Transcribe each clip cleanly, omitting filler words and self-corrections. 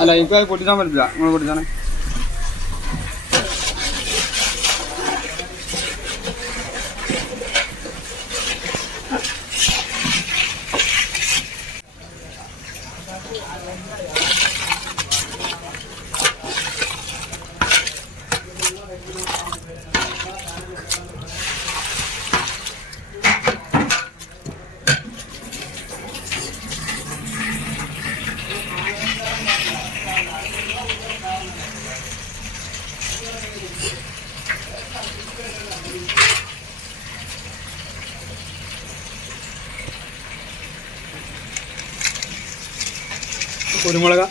അല്ല എനിക്ക് പൊട്ടിക്കാൻ പറ്റില്ല, നിങ്ങൾ പൊട്ടിച്ചാണ്. കുരുമുളക്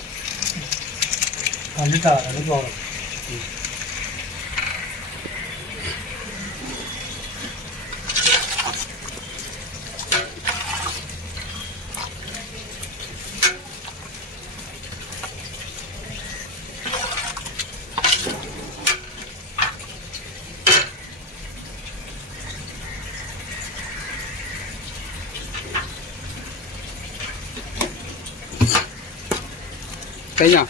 കഴിഞ്ഞോ?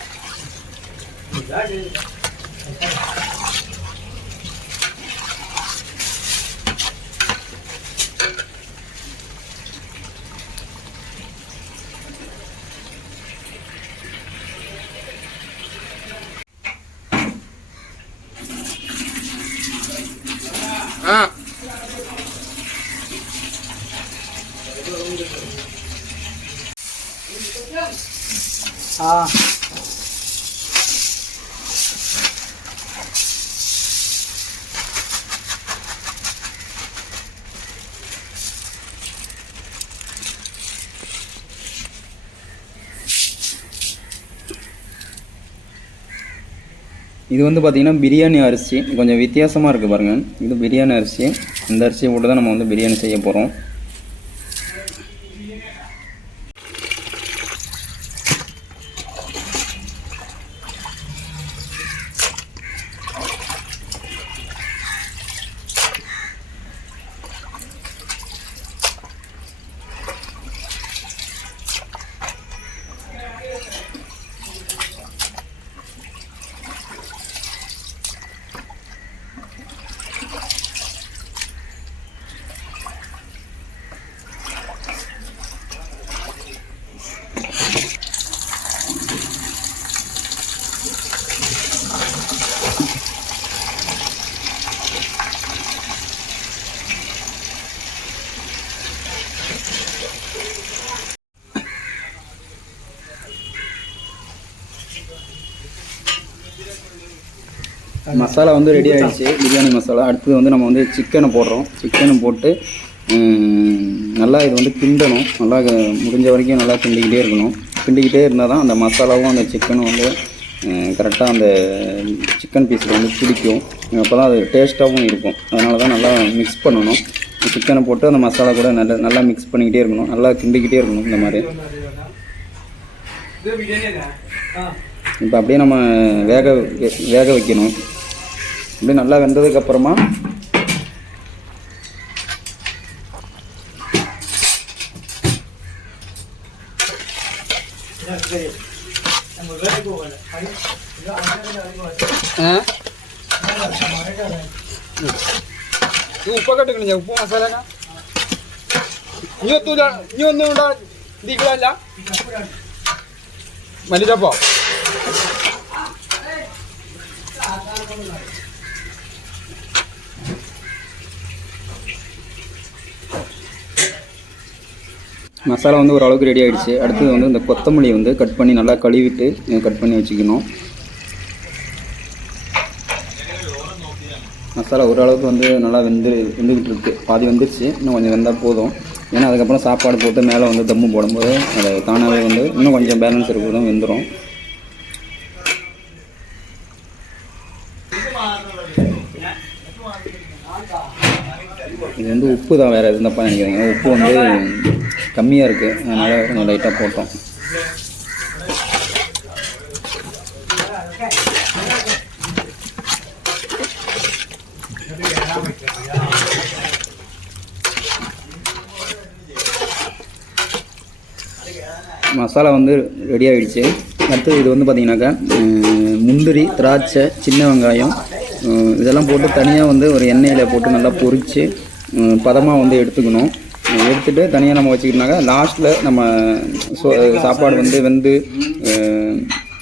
இது வந்து பார்த்திங்கன்னா பிரியாணி அரிசி கொஞ்சம் வித்தியாசமாக இருக்குது பாருங்கள். இது பிரியாணி அரிசி. இந்த அரிசியை போட்டு தான் நம்ம வந்து பிரியாணி செய்ய போகிறோம். மசாலா வந்து ரெடி ஆகிடுச்சு, பிரியாணி மசாலா. அடுத்தது வந்து நம்ம வந்து சிக்கனை போடுறோம். சிக்கனை போட்டு நல்லா இது வந்து கிண்டணும். நல்லா முடிஞ்ச வரைக்கும் நல்லா கிண்டிக்கிட்டே இருக்கணும். கிண்டிக்கிட்டே இருந்தால் தான் அந்த மசாலாவும் அந்த சிக்கனும் வந்து கரெக்டாக அந்த சிக்கன் பீஸில் வந்து பிடிக்கும். அப்போ தான் அது டேஸ்ட்டாகவும் இருக்கும். அதனால தான் நல்லா மிக்ஸ் பண்ணணும். சிக்கனை போட்டு அந்த மசாலா கூட நல்லா மிக்ஸ் பண்ணிக்கிட்டே இருக்கணும். நல்லா கிண்டிக்கிட்டே இருக்கணும் இந்த மாதிரி. இப்போ அப்படியே நம்ம வேக வைக்கணும். அப்படியே நல்லா வெந்ததுக்கப்புறமா upa ka tingnan niya, upo masala ka. Nyo to da, nyo no da, di ko ala. Mali da po. Masala வந்து ஓரளவுக்கு ரெடி ஆகிடுச்சு. அடுத்தது வந்து இந்த கொத்தமல்லி வந்து கட் பண்ணி நல்லா கழுவிட்டு கட் பண்ணி வச்சுக்கணும். மசாலா ஓரளவுக்கு வந்து நல்லா வெந்துக்கிட்டு இருக்குது. பாதி வந்துருச்சு, இன்னும் கொஞ்சம் வெந்தால் போதும். ஏன்னா அதுக்கப்புறம் சாப்பாடு போட்டு மேலே வந்து தம்மு போடும்போது அதை தானாகவே வந்து இன்னும் கொஞ்சம் பேலன்ஸ் இருக்கிறதும் வெந்துடும். இது வந்து உப்பு தான், வேறு எதுவும் தப்பாக நினைக்கிறீங்க. உப்பு வந்து கம்மியாக இருக்குது, அதனால் கொஞ்சம் லைட்டாக போட்டோம். மசாலா வந்து ரெடி ஆகிடுச்சு. அடுத்தது இது வந்து பார்த்திங்கனாக்கா முந்திரி, திராட்சை, சின்ன வெங்காயம் இதெல்லாம் போட்டு தனியாக வந்து ஒரு எண்ணெயில் போட்டு நல்லா பொரித்து பதமாக வந்து எடுத்துக்கணும். எடுத்துகிட்டு தனியாக நம்ம வச்சுக்கிட்டோம்னாக்கா லாஸ்ட்டில் நம்ம சாப்பாடு வந்து வெந்து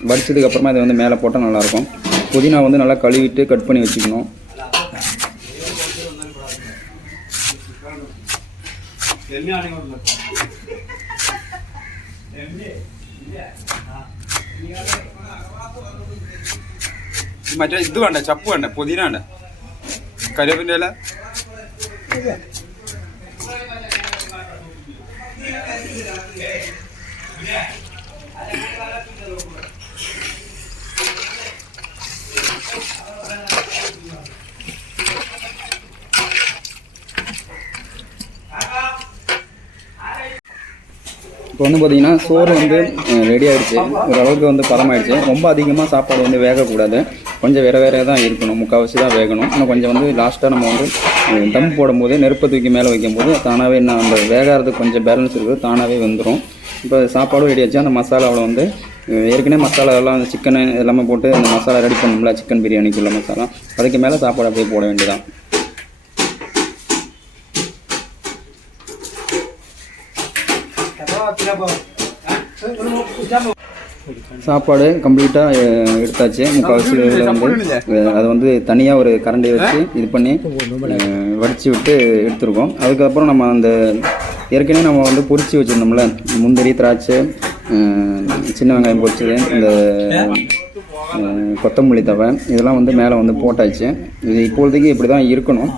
வடிச்சதுக்கப்புறமா இதை வந்து மேலே போட்டால் நல்லாயிருக்கும். புதினா வந்து நல்லா கழுவிட்டு கட் பண்ணி வச்சுக்கணும். മറ്റേ ഇത് വേണ്ട, ചപ്പ് വേണ്ട, പുതിന വേണ്ട, കറിവേപ്പിൻ്റെ ഇല. இப்போ வந்து பார்த்திங்கன்னா சோறு வந்து ரெடி ஆகிடுச்சு. ஓரளவுக்கு வந்து பதமாகிடுச்சு. ரொம்ப அதிகமாக சாப்பாடு வந்து வேகக்கூடாது, கொஞ்சம் வேற தான் இருக்கணும். முக்கால்வாசி தான் வேகணும். ஆனால் கொஞ்சம் வந்து லாஸ்ட்டாக நம்ம வந்து தம் போடும்போது நெருப்பை தூக்கி மேலே வைக்கும்போது தானாகவே என்ன அந்த வேகாகிறதுக்கு கொஞ்சம் பேலன்ஸ் இருக்குது, தானாகவே வந்துடும். இப்போ சாப்பாடும் ரெடி ஆச்சு. அந்த மசாலாவில் வந்து ஏற்கனவே மசாலாவெல்லாம் அந்த சிக்கனு எல்லாமே போட்டு அந்த மசாலா ரெடி பண்ணோம்ல, சிக்கன் பிரியாணிக்குள்ள மசாலா, அதுக்கு மேலே சாப்பாடு அப்படியே போட வேண்டியதான். சாப்பாடு கம்ப்ளீட்டாக எடுத்தாச்சு. முக்கால்வாசி இதில் வந்து அதை வந்து தனியாக ஒரு கரண்டி வச்சு இது பண்ணி வடித்து விட்டு எடுத்துருக்கோம். அதுக்கப்புறம் நம்ம அந்த ஏற்கனவே நம்ம வந்து பொரித்து வச்சுருந்தோம்ல, முந்திரி, திராட்சை, சின்ன வெங்காயம் பொரிச்சது, இந்த கொத்தமல்லி தவை, இதெல்லாம் வந்து மேலே வந்து போட்டாச்சு. இது இப்பொழுதைக்கு இப்படி தான் இருக்கணும்.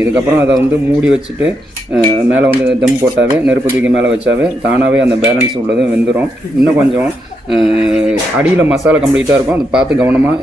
இதுக்கப்புறம் அதை வந்து மூடி வச்சுட்டு மேலே வந்து தம் போட்டாவே, நெருப்பு தூக்கி மேலே வச்சாவே தானாகவே அந்த பேலன்ஸ் உள்ளதும் வெந்துடும். இன்னும் கொஞ்சம் அடியில் மசாலா கம்ப்ளீட்டாக இருக்கும், அதை பார்த்து கவனமாக